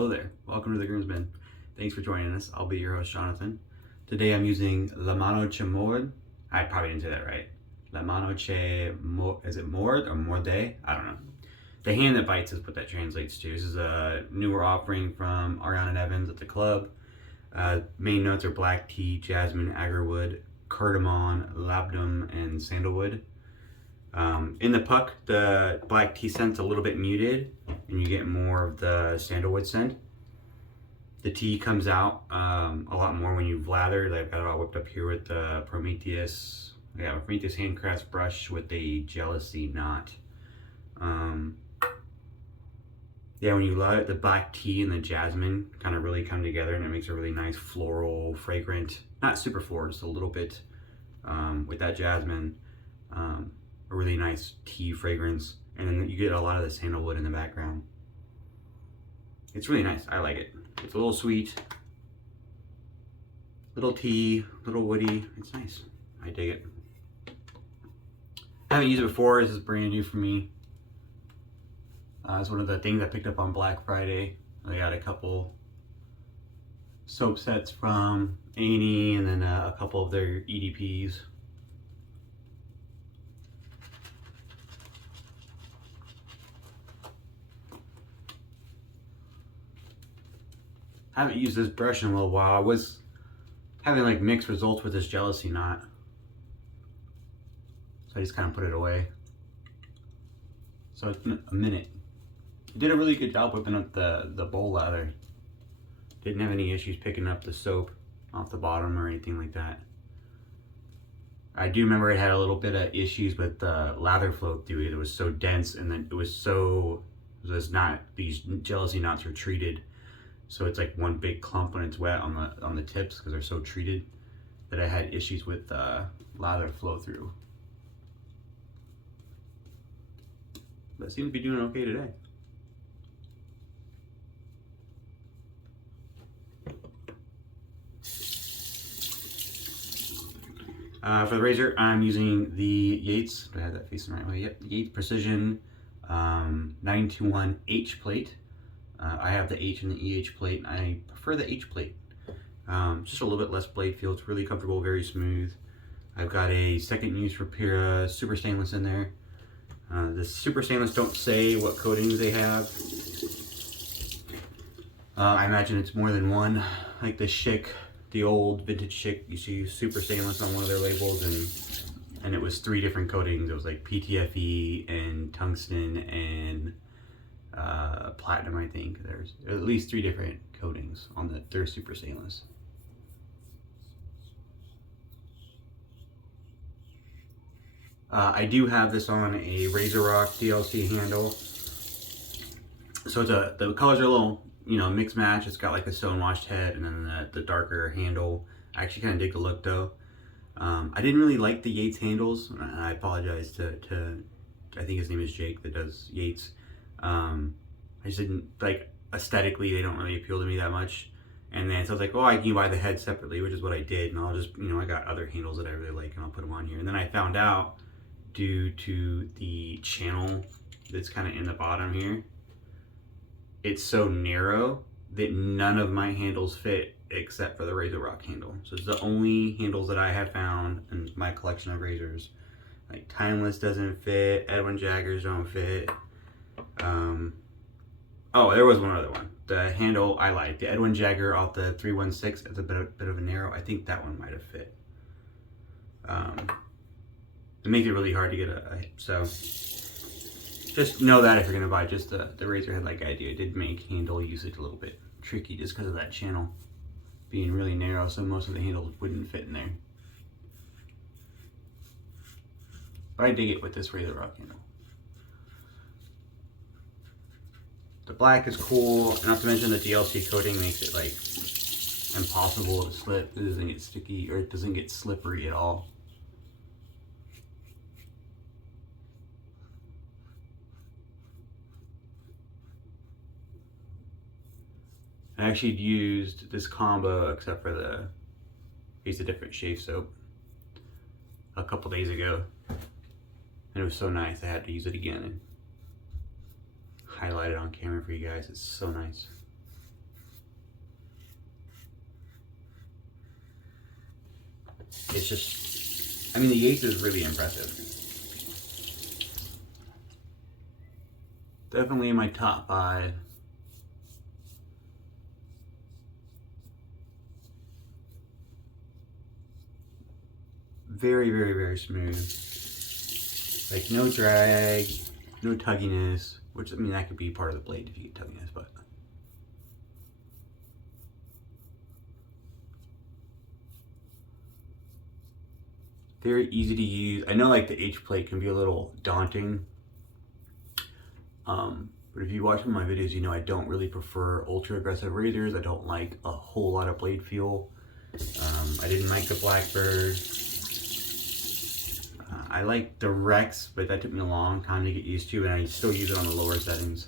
Hello there, welcome to the Groomsmen. Thanks for joining us. I'll be your host, Jonathan. Today I'm using Mano Morde. I probably didn't say that right. Mano is it Morde or Morde? I don't know. The hand that bites is what that translates to. This is a newer offering from Ariana and Evans at the club. Main notes are black tea, jasmine, agarwood, cardamom, labdanum, and sandalwood. In the puck, the black tea scent's a little bit muted and you get more of the sandalwood scent. The tea comes out a lot more when you lather. I've got it all whipped up here with the Prometheus Handcrafts brush with a gelousy knot. Yeah, when you lather it, the black tea and the jasmine kind of really come together and it makes a really nice floral, fragrant, not super floral, just a little bit with that jasmine. A really nice tea fragrance, and then you get a lot of the sandalwood in the background. It's really nice. I like it. It's a little sweet, little tea, little woody. It's nice. I dig it. I haven't used it before. This is brand new for me. It's one of the things I picked up on Black Friday. I got a couple soap sets from A&E and then a couple of their EDPs. I haven't used this brush in a little while. I was having like mixed results with this gelousy knot, so I just kind of put it away. So it's been a minute. It did a really good job whipping up the bowl lather. Didn't have any issues picking up the soap off the bottom or anything like that. I do remember it had a little bit of issues with the lather flow through it. It was so dense, and then these gelousy knots were treated. So it's like one big clump when it's wet on the tips because they're so treated, that I had issues with lather flow through. But it seems to be doing okay today. For the razor, I'm using the Yates. Do I have that facing the right way? Yep, Yates Precision 921 H plate. I have the H and the EH plate, and I prefer the H plate. Just a little bit less blade feel. It's really comfortable, very smooth. I've got a second use Rapira Super Stainless in there. The Super Stainless don't say what coatings they have. I imagine it's more than one. Like the Schick, the old vintage Schick, you see Super Stainless on one of their labels, and it was 3 different coatings. It was like PTFE and tungsten and platinum. I think there's at least 3 different coatings on their Super Stainless. I do have this on a RazorRock DLC handle, so the colors are a little, mixed match. It's got like a stone washed head and then the darker handle. I actually kind of dig the look though. I didn't really like the Yates handles, and I apologize to I think his name is Jake that does Yates. I just didn't like, aesthetically they don't really appeal to me that much. And then so I was like, oh, I can buy the head separately, which is what I did, and I'll just, I got other handles that I really like and I'll put them on here. And then I found out, due to the channel that's kind of in the bottom here, it's so narrow that none of my handles fit except for the RazorRock handle. So it's the only handles that I have found in my collection of razors. Like Timeless doesn't fit, Edwin Jaggers don't fit. Oh, there was one other one. The handle I like, the Edwin Jagger off the 316, it's a bit of a narrow. I think that one might have fit. It makes it really hard to get so just know that if you're gonna buy just the razor head like I do, it did make handle usage a little bit tricky just because of that channel being really narrow, so most of the handles wouldn't fit in there. But I dig it with this RazorRock handle. The black is cool, not to mention the DLC coating makes it like impossible to slip. It doesn't get sticky, or it doesn't get slippery at all. I actually used this combo, except for I used a different shave soap a couple days ago, and it was so nice I had to use it again and highlight it on camera for you guys. It's so nice. it's just, I mean, the Yates is really impressive. Definitely in my top 5. Very, very, very smooth. Like no drag, no tugginess, which I mean that could be part of the blade if you get tugginess, but very easy to use. I know like the H plate can be a little daunting, but if you watch my videos, you know I don't really prefer ultra aggressive razors. I don't like a whole lot of blade feel. I didn't like the Blackbird. I like the Rex, but that took me a long time to get used to, and I still use it on the lower settings.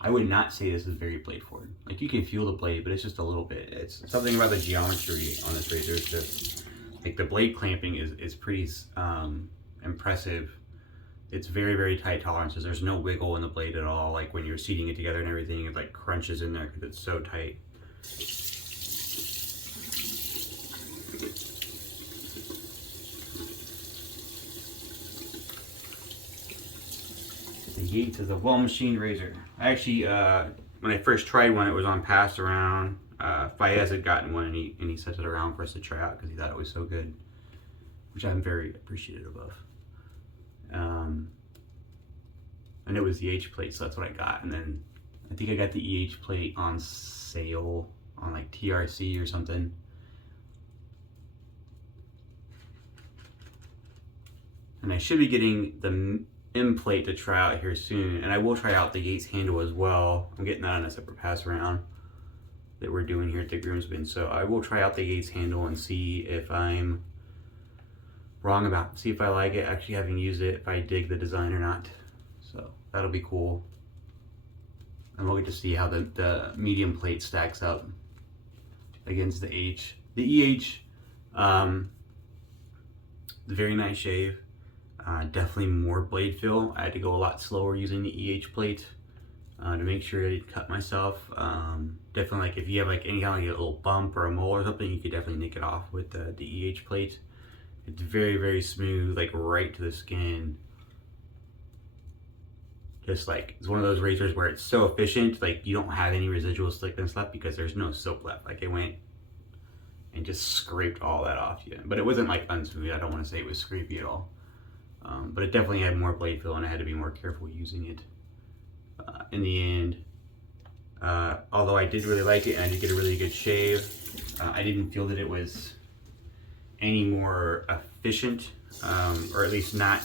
I would not say this is very blade forward. Like you can feel the blade, but it's just a little bit. It's something about the geometry on this razor. It's just like the blade clamping is pretty impressive. It's very, very tight tolerances. There's no wiggle in the blade at all. Like when you're seating it together and everything, it like crunches in there because it's so tight. The Yates is a well-machined razor. I actually, when I first tried one, it was on pass around. Fayez had gotten one and he sent it around for us to try out because he thought it was so good, which I'm very appreciative of. And it was the H plate, so that's what I got. And then I think I got the EH plate on sale on like TRC or something. And I should be getting the M plate to try out here soon. And I will try out the Yates handle as well. I'm getting that on a separate pass around that we're doing here at the Groomsmen. So I will try out the Yates handle and see if I'm wrong about it. See if I like it, actually having used it, if I dig the design or not. So that'll be cool. And we'll get to see how the medium plate stacks up against the H. The EH, very nice shave. Definitely more blade feel. I had to go a lot slower using the EH plate to make sure I didn't cut myself. Definitely, like if you have like any kind of like a little bump or a mole or something, you could definitely nick it off with the EH plate. It's very, very smooth, like right to the skin. Just like, it's one of those razors where it's so efficient, like you don't have any residual slickness left because there's no soap left. Like it went and just scraped all that off you. But it wasn't like unsmooth. I don't want to say it was scrapey at all. But it definitely had more blade feel and I had to be more careful using it. In the end, although I did really like it and I did get a really good shave, I didn't feel that it was any more efficient, or at least not,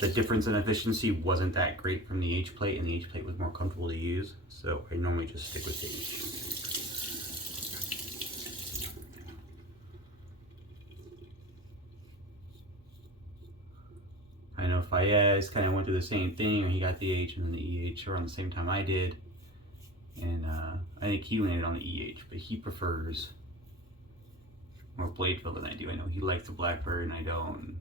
the difference in efficiency wasn't that great from the H plate, and the H plate was more comfortable to use, so I normally just stick with the H. I know Fayez kind of went through the same thing, or he got the H and then the EH around the same time I did, and I think he landed on the EH, but he prefers more blade feel than I do. I know he likes the Blackbird and I don't.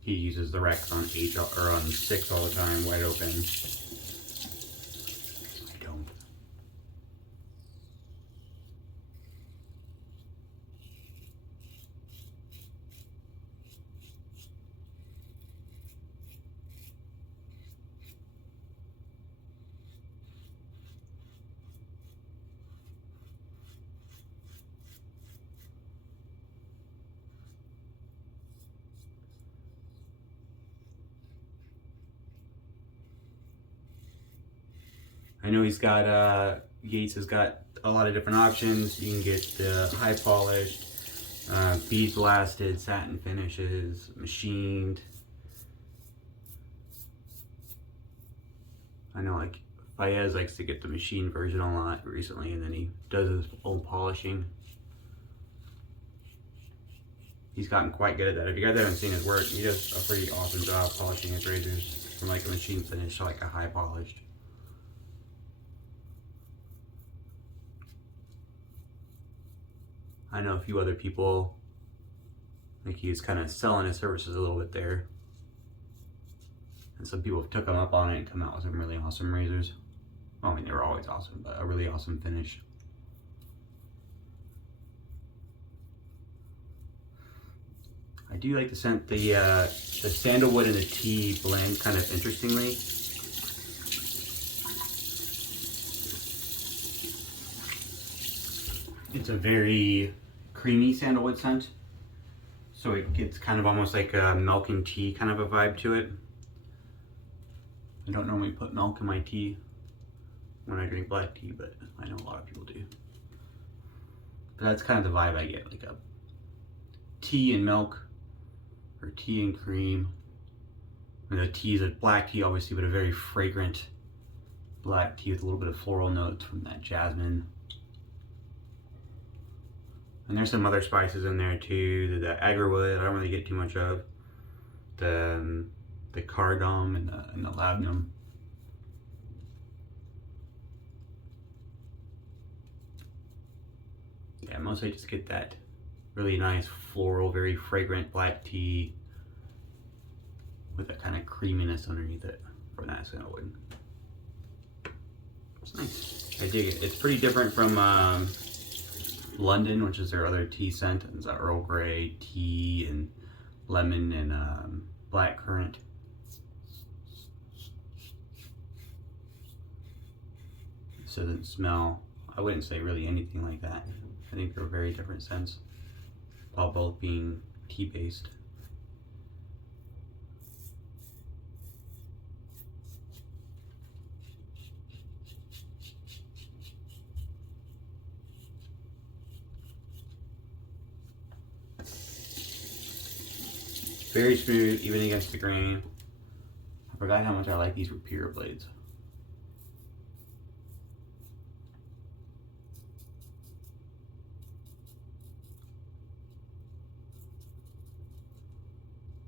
He uses the Rex on 8 or on 6 all the time, wide open. I don't. I know he's got, Yates has got a lot of different options. You can get high polished, bead blasted, satin finishes, machined. I know like Fayez likes to get the machined version a lot recently, and then he does his own polishing. He's gotten quite good at that. If you guys haven't seen his work, he does a pretty awesome job polishing his razors from like a machine finish to like a high polished. I know a few other people, like he's kind of selling his services a little bit there. And some people have took them up on it and come out with some really awesome razors. Well, I mean, they were always awesome, but a really awesome finish. I do like the scent. The sandalwood and the tea blend kind of interestingly. It's a very creamy sandalwood scent, so it gets kind of almost like a milk and tea kind of a vibe to it. I don't normally put milk in my tea when I drink black tea, but I know a lot of people do. But that's kind of the vibe I get, like a tea and milk, or tea and cream. And the tea is a black tea, obviously, but a very fragrant black tea with a little bit of floral notes from that jasmine. And there's some other spices in there too. The agarwood, I don't really get too much of. The cardamom and the labnum. Yeah, mostly just get that really nice floral, very fragrant black tea with that kind of creaminess underneath it from that sandalwood. It's nice. I dig it. It's pretty different from London, which is their other tea scent. It's that Earl Grey tea and lemon and black currant. This doesn't smell, I wouldn't say really anything like that. I think they're very different scents, while both being tea based. Very smooth, even against the grain. I forgot how much I like these Rapira blades.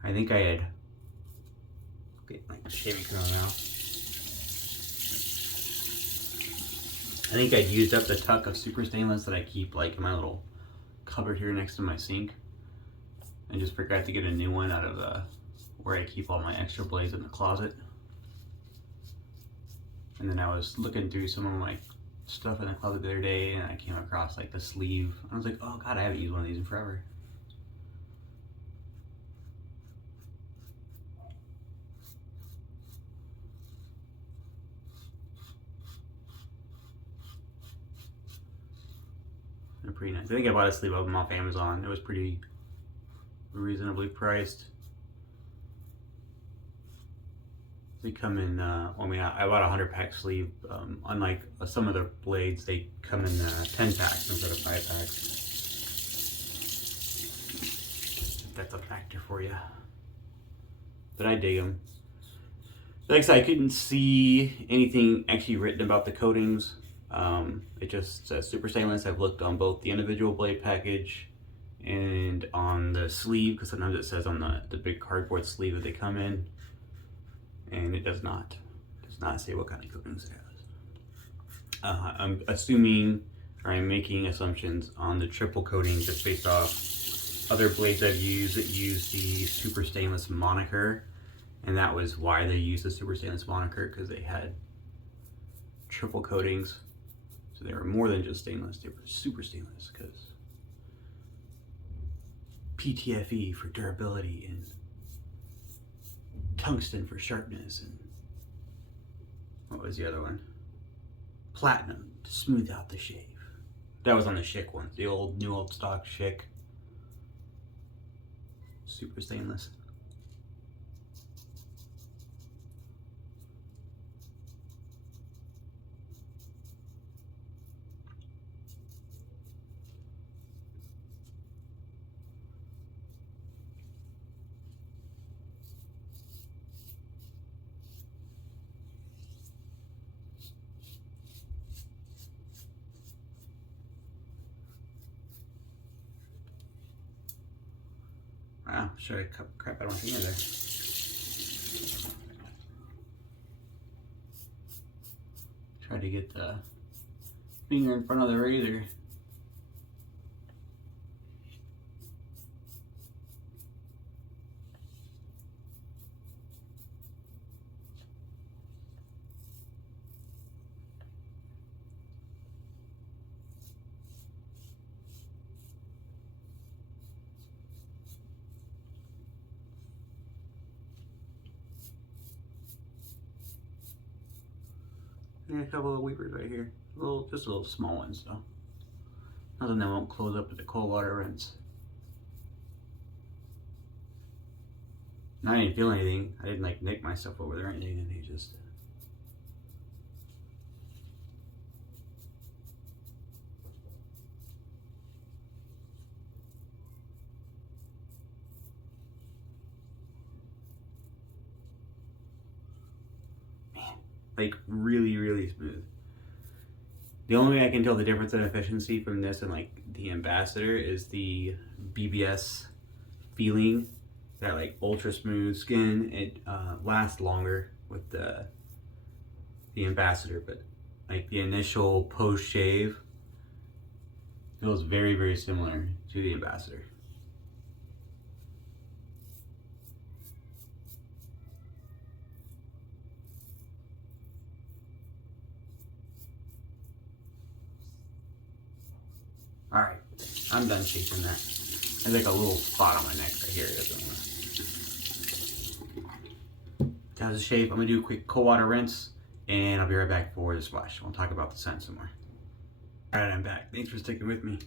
I think I had, okay, like shaving cream now. I think I'd used up the tuck of Super Stainless that I keep like in my little cupboard here next to my sink. I just forgot to get a new one out of where I keep all my extra blades in the closet. And then I was looking through some of my stuff in the closet the other day, and I came across like the sleeve. I was like, oh god, I haven't used one of these in forever. They're pretty nice. I think I bought a sleeve of them off Amazon. It was pretty reasonably priced. They come in, I bought a 100-pack sleeve. Unlike some of the blades, they come in 10 packs instead of 5 packs. If that's a factor for you. But I dig them. Like I said, I couldn't see anything actually written about the coatings. It just says Super Stainless. I've looked on both the individual blade package and on the sleeve, because sometimes it says on the big cardboard sleeve that they come in, and it does not say what kind of coatings it has. I'm assuming, or I'm making assumptions on the triple coating just based off other blades I've used that use the Super Stainless moniker, and that was why they used the Super Stainless moniker, because they had triple coatings. So they were more than just stainless, they were super stainless, because PTFE for durability and tungsten for sharpness, and what was the other one? Platinum to smooth out the shave. That was on the Schick ones, the new old stock Schick Super Stainless. Wow, should I cut crap out of my finger there? Try to get the finger in front of the razor. And a couple of weepers right here. Just little small ones though. Nothing that won't close up with the cold water rinse. I didn't feel anything. I didn't like nick myself over there or anything, and he just. Man, like really, really smooth. The only way I can tell the difference in efficiency from this and like the Ambassador is the BBS feeling. That like ultra smooth skin. It lasts longer with the Ambassador, but like the initial post shave feels very, very similar to the Ambassador. All right, I'm done shaping that. There's like a little spot on my neck right here. That was a shape. I'm gonna do a quick cold water rinse, and I'll be right back for the splash. We'll talk about the scent some more. All right, I'm back. Thanks for sticking with me.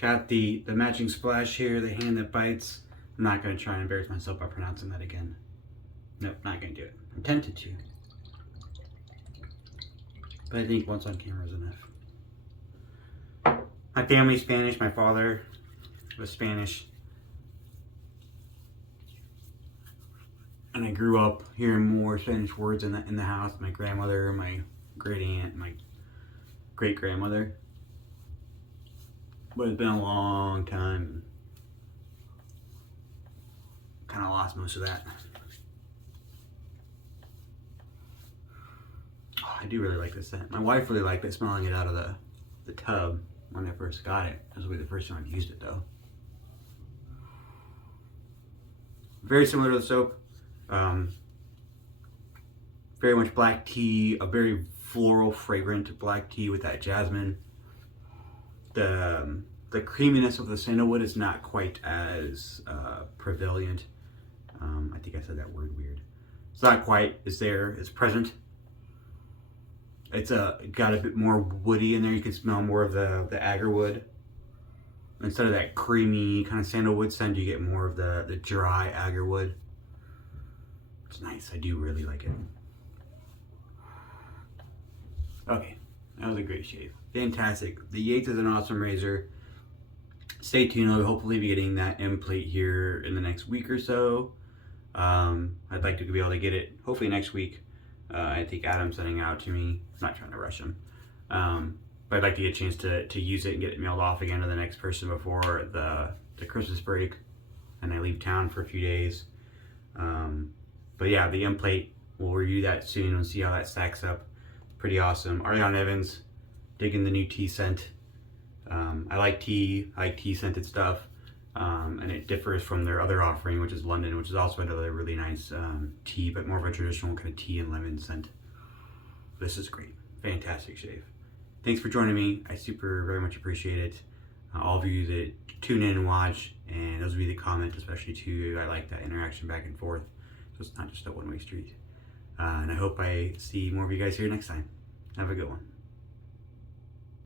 Got the matching splash here, the hand that bites. I'm not gonna try and embarrass myself by pronouncing that again. Nope, not gonna do it. I'm tempted to, but I think once on camera is enough. My family's Spanish. My father was Spanish. And I grew up hearing more Spanish words in the house. My grandmother, my great aunt, my great grandmother. But it's been a long time. Kind of lost most of that. Oh, I do really like this scent. My wife really liked it, smelling it out of the tub when I first got it. That was the first time I used it though. Very similar to the soap. Very much black tea, a very floral, fragrant black tea with that jasmine. The creaminess of the sandalwood is not quite as prevalent. I think I said that word weird. It's not quite. It's there. It's present. It's got a bit more woody in there. You can smell more of the agarwood. Instead of that creamy kind of sandalwood scent, you get more of the dry agarwood. It's nice. I do really like it. Okay, that was a great shave. Fantastic. The Yates is an awesome razor. Stay tuned. I'll hopefully be getting that end plate here in the next week or so. I'd like to be able to get it hopefully next week. I think Adam's sending it out to me. I'm not trying to rush him. But I'd like to get a chance to use it and get it mailed off again to the next person before the Christmas break. And I leave town for a few days. But yeah, the end plate, we'll review that soon and see how that stacks up. Pretty awesome. Ariana Evans, digging the new tea scent. I like tea scented stuff. And it differs from their other offering, which is London, which is also another really nice tea, but more of a traditional kind of tea and lemon scent. This is great. Fantastic shave. Thanks for joining me. I very much appreciate it. All of you that tune in and watch, and those of you that comment, especially too. I like that interaction back and forth. So it's not just a one-way street. And I hope I see more of you guys here next time. Have a good one.